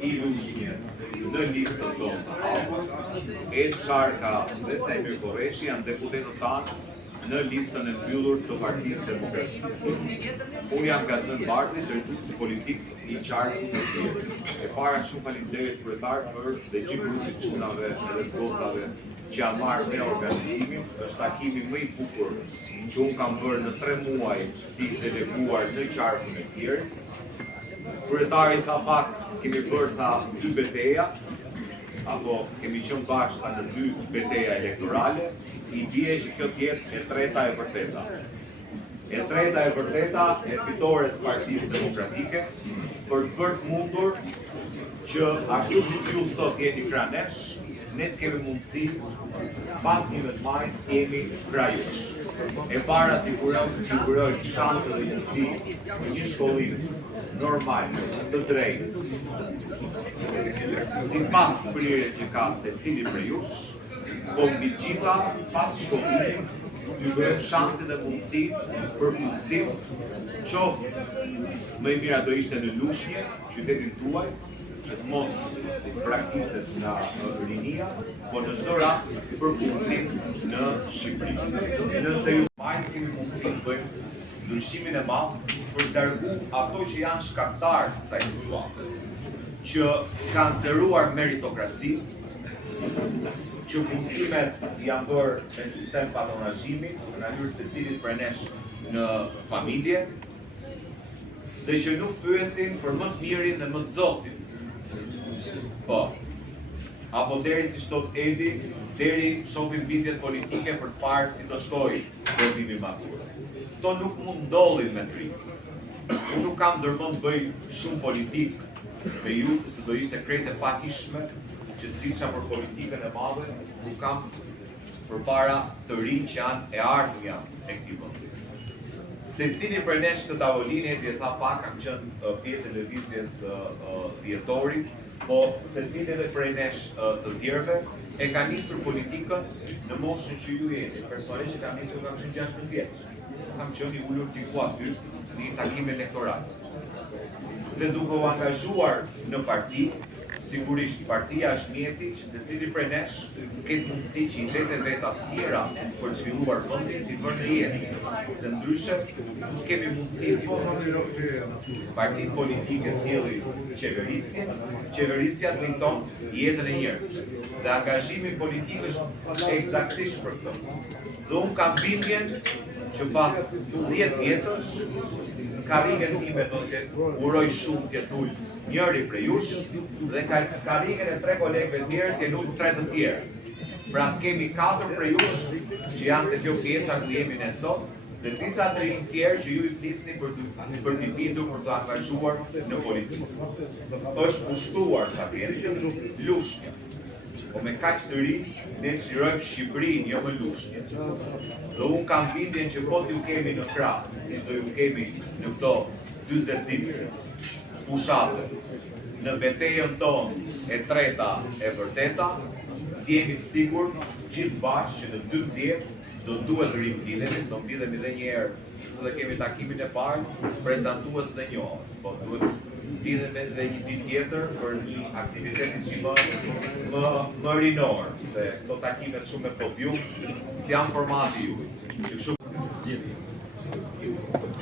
i Lushnjës në listën tonë. Ed Sharka dhe Semir Koreshi janë deputetët tanë në listën e mbyllur të Partisë Demokratike. Unë jam Gazden Barti, drejtuesi politik i qarkut të tjerë. E para shumë faleminderit kryetar për dhe gjithë grupit të çunave edhe të gocave që janë marrë me organizimin. Është takimi më i bukur që unë kam bërë në 3 muaj si deleguar në qarkun e tjerë. Kryetari tha pak, kemi bërë tha 2 beteja, apo kemi qenë bashkë në 2 beteja elektorale. I bie që kjo tjetë e treta e vërteta. E treta e vërteta e fitores Partisë Demokratike për të bërë mundur që ashtu si që ju sot jeni kranesh, ne të kemi mundësi pas 11 maj jemi krajush. E para të figurojnë shanse dhe njësi në një shkollim normal, të drejtë. Si pas prirjet që ka se cili prej jush, po mbi gjitha pas shkollimit ju bëjmë shanse dhe mundësi për punësim, qoftë më i mira do ishte në Lushnjë, qytetin tuaj, që të mos praktiset nga rinia, po në çdo rast për punësim në Shqipëri. Nëse ju majtë kemi mundësi të bëjmë ndryshimin e madh për të largu ato që janë shkaktar të kësaj situate, që kanë zeruar meritokraci, që punësimet janë bërë me sistem patronazhimi, në mënyrë se cilit prej nesh në familje, dhe që nuk pyesin për më të mirin dhe më të zotin. Po, apo deri si thot Edi, deri shohim bitjet politike për të parë si do shkojë votimi maturës. Kto nuk mund ndodhin me tri. Unë nuk kam ndërmend të bëj shumë politik me ju, sepse do ishte krejt e pakishme që të tisha për politikën e madhe, nuk kam përpara të rinj që janë e ardhmja e këtij vendi. Secili prej nesh të tavolinit e tha pak, kam qenë pjesë e lëvizjes dhjetorit, po secili dhe prej nesh të tjerëve e ka nisur politikën në moshën që ju jeni. Personalisht kam nisur kam qenë 16 vjeç. Kam qenë i ulur diku aty në një takim elektoral. Dhe duke u angazhuar në parti, sigurisht partia është mjeti që secili prej nesh ketë mundësi që i vetë veta të tjera për të zhvilluar vendin t'i vënë në jetë. Se ndryshe nuk kemi mundësi partitë politike sjellin qeverisjen, qeverisja drejton jetën e njerëzve. Dhe angazhimi politik është eksaktësisht për këtë. Dhe unë kam bindjen që pas 10 vjetësh karrierën time do të uroj shumë të jetull njëri prej jush dhe karrierën e 3 kolegëve tjerë të jetull 3 të tjerë. Pra kemi 4 prej jush që janë të kjo pjesa ku jemi ne sot dhe disa të rinj tjerë që ju i flisni për t'i bindur për të angazhuar në politikë. Është pushtuar patjetër Lushnja. Po me kaq të rinj ne çlirojmë Shqipërinë, jo më Lushnjë. Dhe unë kam bindjen që po t'ju kemi në krah, siç do ju kemi në këto 40 ditë fushate, në betejën tonë e treta e vërteta, t'jemi të sigurt gjithë bashkë që në 12 do duhet rimbidhemi, do mbidhemi edhe një herë, sepse do kemi takimin e parë prezantues dhe njohës, po duhet mbidhemi edhe një ditë tjetër për një aktivitet që më rinor, se këto takimet shumë me podium, si janë formati ju.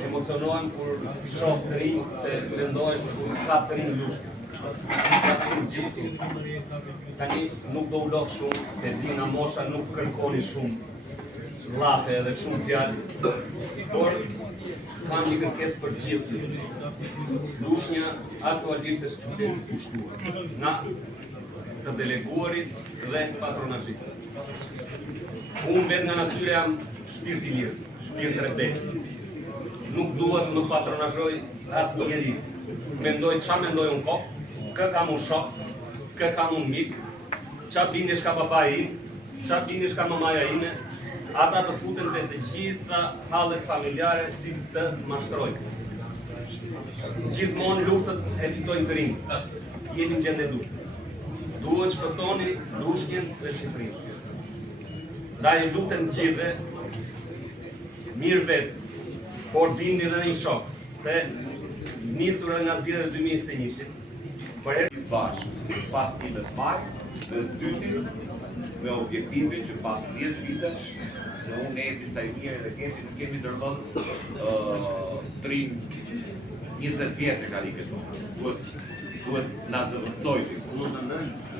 Emocionohem kur shoh të rinj se mendoj se kur s'ka të rinj Lushnjë. Tani nuk do u lodh shumë, se dina mosha nuk kërkoni shumë llafe edhe shumë fjalë, por kam një kërkesë për gjithë. Lushnja aktualisht është qytet i pushtuar nga të deleguarit dhe patronazhistët. Unë vetë nga natyre jam shpirt i mirë, shpirt rebel. Nuk duhet më patronazhoj asnjë njeri. Mendoj ç'a mendoj unë kokë, kë kam unë shok, kë kam unë mik, ç'a bindesh ka papai im, ç'a bindesh ka mamaja ime, ata të futen te të gjitha hallet familjare si të mashtrojnë. Gjithmonë luftët e fitojnë të rinj. Jemi në gjendje lufte. Duhet shpëtoni Lushnjën dhe Shqipërinë. Ndaj lutem të gjithëve, mirë vetë, por bindi edhe një shok, se nisur edhe nga zgjedhjet e 2021-shit, për herë bashkë pas 11 maj, dhe zdyti me objektivin që pas 10 vitesh, se unë Eti, Sajmir dhe Keti nuk kemi ndërmend trim 20 vjetë e karike tonë. Duhet na zëvendësojnë,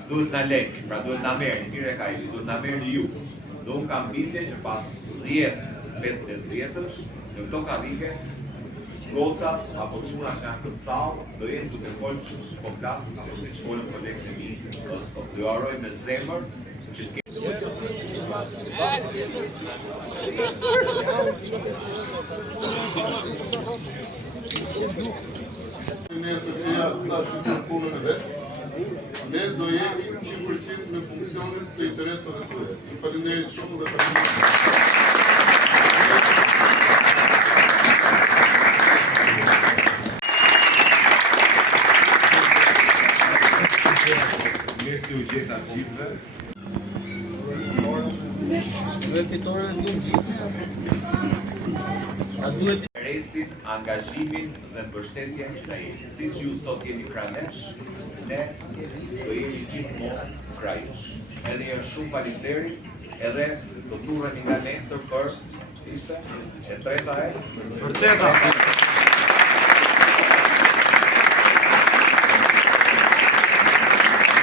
duhet na lejnë, pra duhet na merrni, mire ka i, duhet na merrni ju. Dhe unë kam bindje që pas 10-15 vjetësh, në këto karike, gocat apo çuna që janë këtë sallë do jenë duke folë që po flasin, që si që folën kolegët e mi sot. Do arroj me zemër që të Nëse FIA ta shqiptar punën e vetë, ne do jemi 100% me funksionin të interesave tuaja. Ju faleminderit shumë dhe mirë si u gjeta gjithve. Dhe fitore në të gjithë. A duhet Interesin, angazhimin dhe mbështetjen që na jeni. Siç ju sot jeni krah nesh, ne do jemi gjithmonë krah jush. Edhe një herë shumë faleminderit, edhe do turreni nga nesër për si ishte? E treta e? vërteta?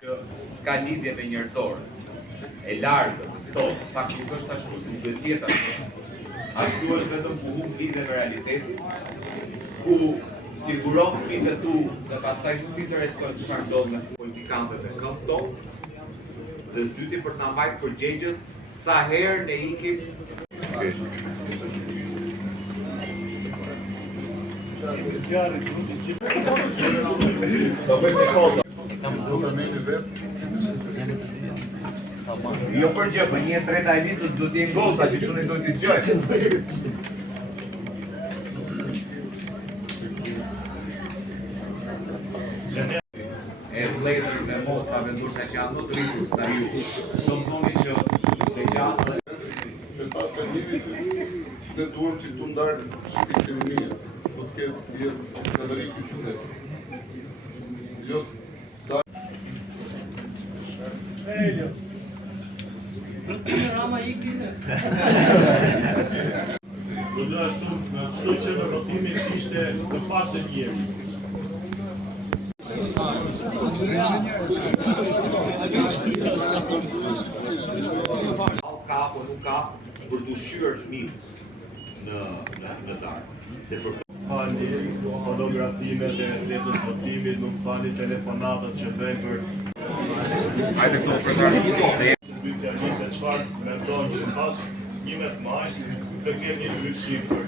Që s'ka lidhje me njerëzore. E largët, këto, pak nuk është ashtu, si duhet tjetë ashtu. Ashtu është vetëm ku humb lidhje me realitetin, ku siguron fëmijët tu dhe pastaj nuk intereson çfarë ndodh me politikantët e këmbë tonë. Dhe s'dyti për të na mbajtur përgjegjës sa herë ne ikim. do ta merrni vetë. Jo për gjë, për një treta e listës do t'jenë goza që çuni do t'i dëgjoj. E vlezër me mot pa vendosha që janë më të rritur sa ju. Do të thoni që të gjasë Dhe pas e njëri se ne duhet që të ndarë shpikë mirë, po të ketë vjetë në dëri kjo qytet. Jo, Rama i kine. Do doja shumë, çdo që në votimin ishte të patë të tjerë. ka apo nuk ka për të ushqyer fëmijët në darkë. Dhe për Fali fotografimet e ditës votimit, nuk fali telefonatat që bëjnë për hajde këto për të ardhur se pyetja se çfarë mendon që pas 11 maj të kemi një ndryshim për